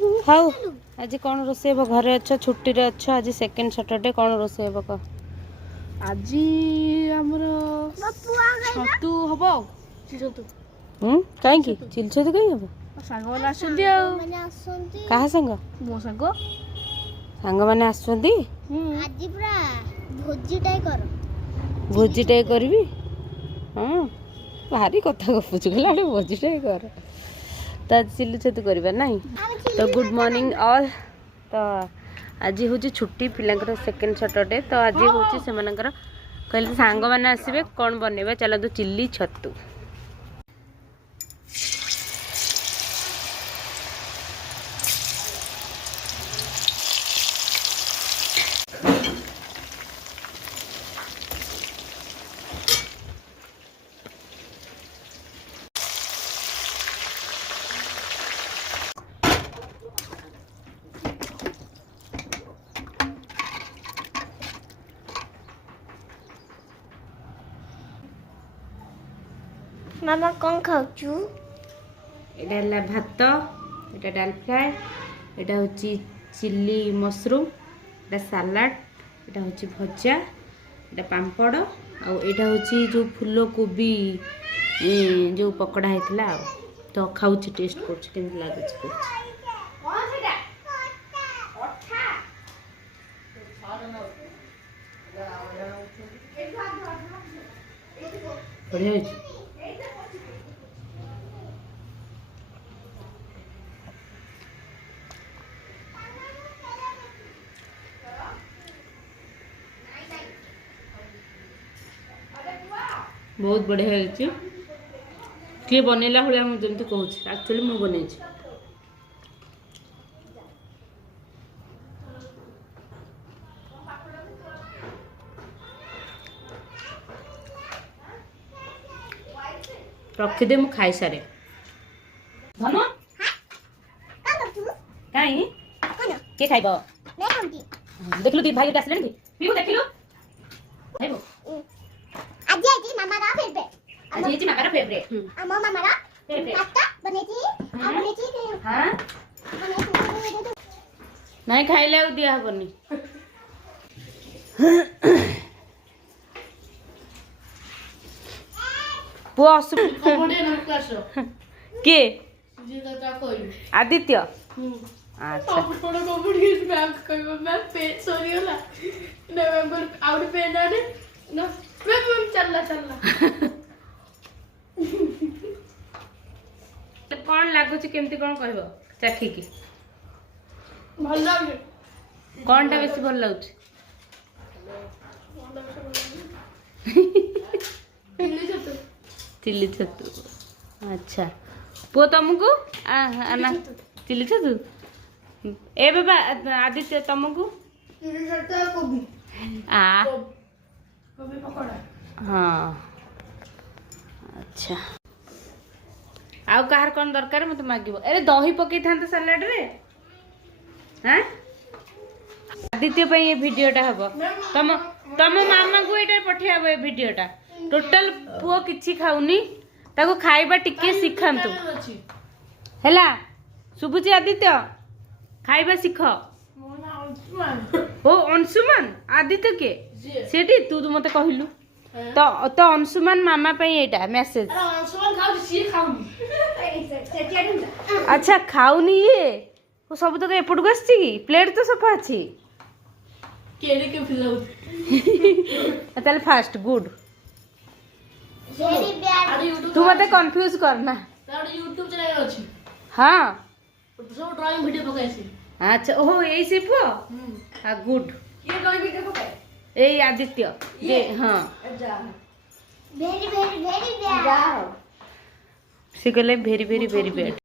how आज कौन रोसे घरे अच्छा छुट्टी रे अच्छा आज सेकंड सैटरडे कौन रोसे कह आज छतु हबो कहीं चिल छतु कहीं हम सांग मैंने आसुंदी कहा संग मो सांग सांग मैंने आसुंदी आज पूरा भोजीटाई कर भोजीटाई करबी हाँ भारी कथा गपुच गला भोजीटाई कर तो आज चिल्ली छतु करबा नहीं तो गुड मॉर्निंग ऑल तो आज हूँ छुट्टी पिलांकर सेकेंड सैटरडे तो आज हूँ से कहले सांग मैंने आसबे कौन बनइबा चलतु चिल्ली छतु मामा कौन खाऊचू एटा भात एटा डाल फ्राए एटा होची चिल्ली मशरूम एटा सलाड एटा होची भजा एटा पांपड़ आ एटा होची जो फूल कोबी जो पकड़ा हेतला तो खाऊची टेस्ट करछ केन लागछ करछ बढ़िया होची बहुत बढ़िया होची किए बनैला भलिया हम जमती कहूँ एक्चुअली मुझे बनई रखिदे मु खाई सारे धन कहीं के खाइब देखलु दी भाई आसले पीबू देखलु खाइब आज आज मामा रा फेवरेट आज ये मामा रा फेवरेट अम्मा मामा रा फेवरेट पास्ता बनेची हां नहीं खाइले आ दिया हबनी पु के आदित्य अच्छा कौन लगुच केमती कौन कहब चाखिकी भल लागे कौन टा बेसी भल लगुच चिल्ली छतु अच्छा पुओ तुमको ना चिल्ली छतु ए बाबा आदित्य तुमको आ कोबी पकोड़ा हाँ अच्छा आउ कहार कौन दरकार मत मागिबो अरे दही पकई था सलाड रे हाँ आदित्य पे ये वीडियोटा हबो तम तम मामा को एटा पठियाबो ए वीडियोटा टोटल पुओ किछि खाउनी ताको खाइबा टिके सिखांतु हैला सुबुची आदित्य खाइबा सिख ओ अंशुमान आदित्य के सेठी तू तो मते कहिलु तो तो अंशुमान मामा पे एटा मैसेज अंशुमान खाउ सी खाउनी अच्छा खाउनी ये वो सब तो एपट को आछि की प्लेट तो सफा अछि केले के फिलाउ ताले फास्ट गुड वेरी बैड तू मते कंफ्यूज करना तार YouTube चैनल अछि हां सब ड्राइंग वीडियो पकाइसी अच्छा ओहो एई से पो हां गुड ये ड्राइंग वीडियो पकाए ए आदित्य जे हां वेरी बैड से कहले वेरी वेरी वेरी बैड